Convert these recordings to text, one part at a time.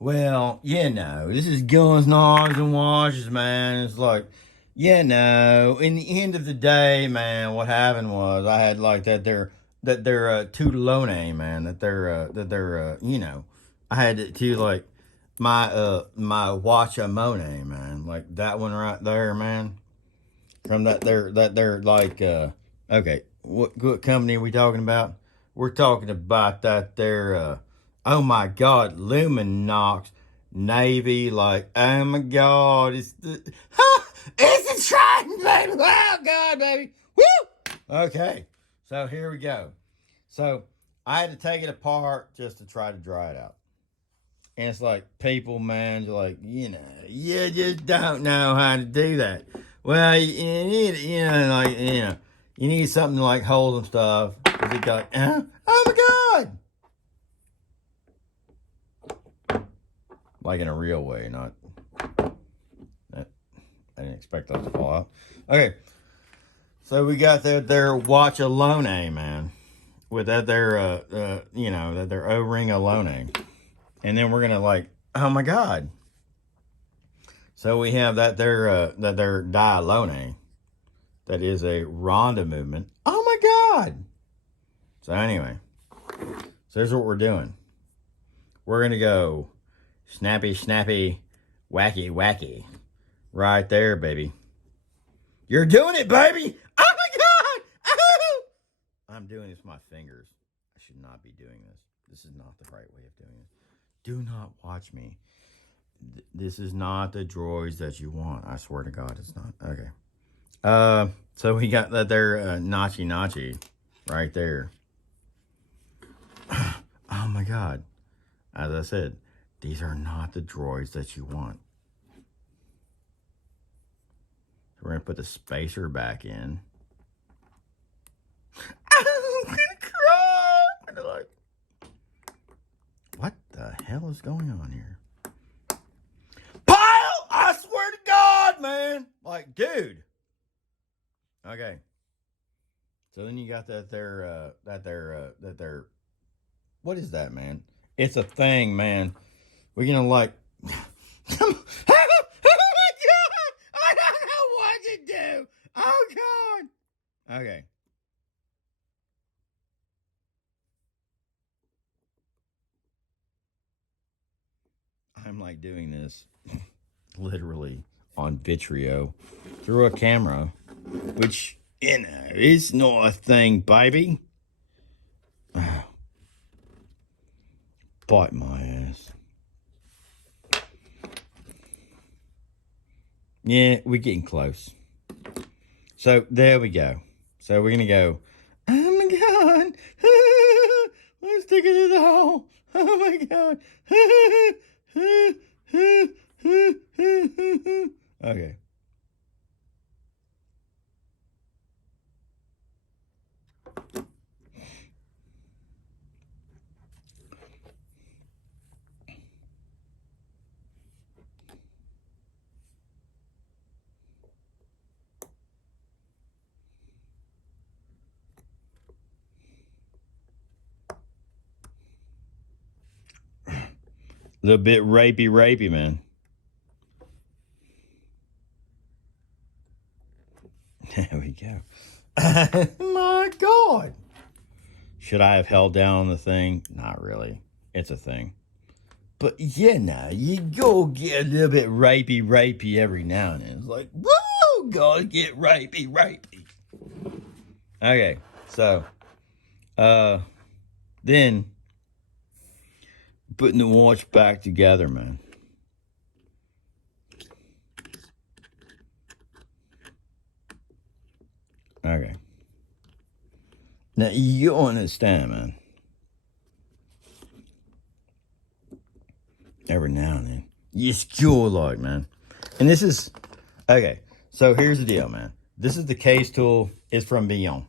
Well, this is guns, knives, and washes, man. It's like, in the end of the day, man, what happened was I had like that they're Tutelone, man. I had it to like my Watchamone, man. Like that one right there, man. From that they're like okay, what company are we talking about? We're talking about that there oh my god, Luminox Navy, like oh my god, it's the Triton, baby. Oh god, baby. Woo! Okay. So here we go. So I had to take it apart just to try to dry it out. And it's like people, man, like, you just don't know how to do that. Well, you need, you need something to like hold some stuff. Cause it got, oh my God. Like in a real way, not that. I didn't expect those to fall out. Okay. So we got their watch alone, man. With that that their O-ring alone. And then we're gonna like, oh my God. So we have that their dialone. That is a ronda movement. Oh my God. So anyway, so here's what we're doing. We're gonna go snappy, snappy, wacky, wacky. Right there, baby. You're doing it, baby. Oh my God. Oh! I'm doing this with my fingers. I should not be doing this. This is not the right way of doing it. Do not watch me. This is not the droids that you want. I swear to God, it's not. Okay. So we got that there, Nachi Nachi, right there. Oh my God. As I said, these are not the droids that you want. So we're going to put the spacer back in. I'm going to cry. I'm gonna like, what the hell is going on here? Pile! I swear to God, man. Like, dude. Okay. So then you got that there, what is that, man? It's a thing, man. We're gonna like, oh my God! I don't know what to do. Oh God. Okay. I'm like doing this literally on Vitrio through a camera, which is not a thing, baby. Bite my ass. Yeah, we're getting close. So there we go. So we're gonna go. Oh my God! Let's stick it in the hole. Oh my God! Okay. A little bit rapey, man. There we go. My God. Should I have held down the thing? Not really. It's a thing. But you go get a little bit rapey every now and then. It's like, woo, gotta get rapey. Okay, so, then putting the watch back together, man. Okay. Now, you understand, man. Every now and then. You sure like, man. And this is, okay, so here's the deal, man. This is the case tool. It's from Beyond.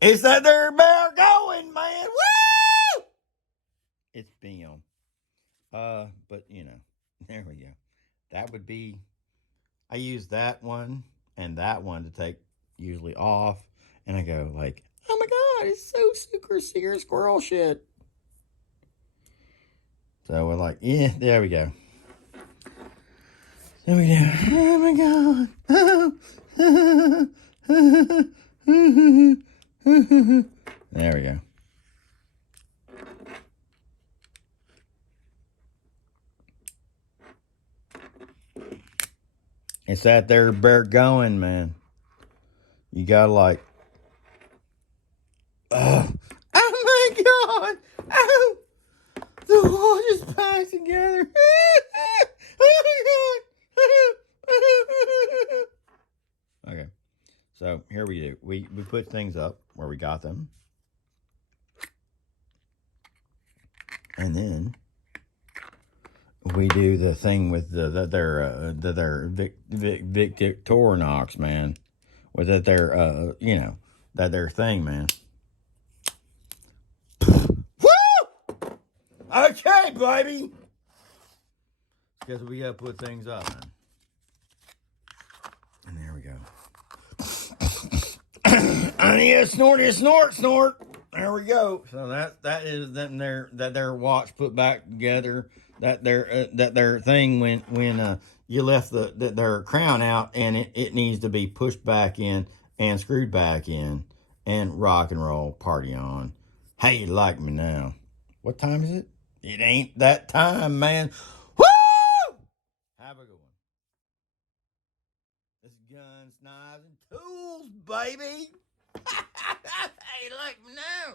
It's that there bear going, man. Woo! It's Beyond. But, there we go. That would be, I use that one and that one to take usually off. And I go like, oh my God, it's so super secret squirrel shit. So we're like, yeah, there we go. There we go. Oh my God. There we go. It's that there bear going, man. You gotta like, oh my God. Oh, the wall just packed together. Oh my God. Okay, so here we do. We put things up where we got them, and then we do the thing with their Victorinox, man. With that their you know, that their thing, man. Woo! Okay, baby. Because we gotta put things up, man. And there we go. I need a snort. There we go. So that is that their watch put back together. That their thing when you left their crown out, and it needs to be pushed back in and screwed back in and rock and roll, party on. How you like me now? What time is it? It ain't that time, man. Woo! Have a good one. It's guns, knives, and tools, baby. How you like me now?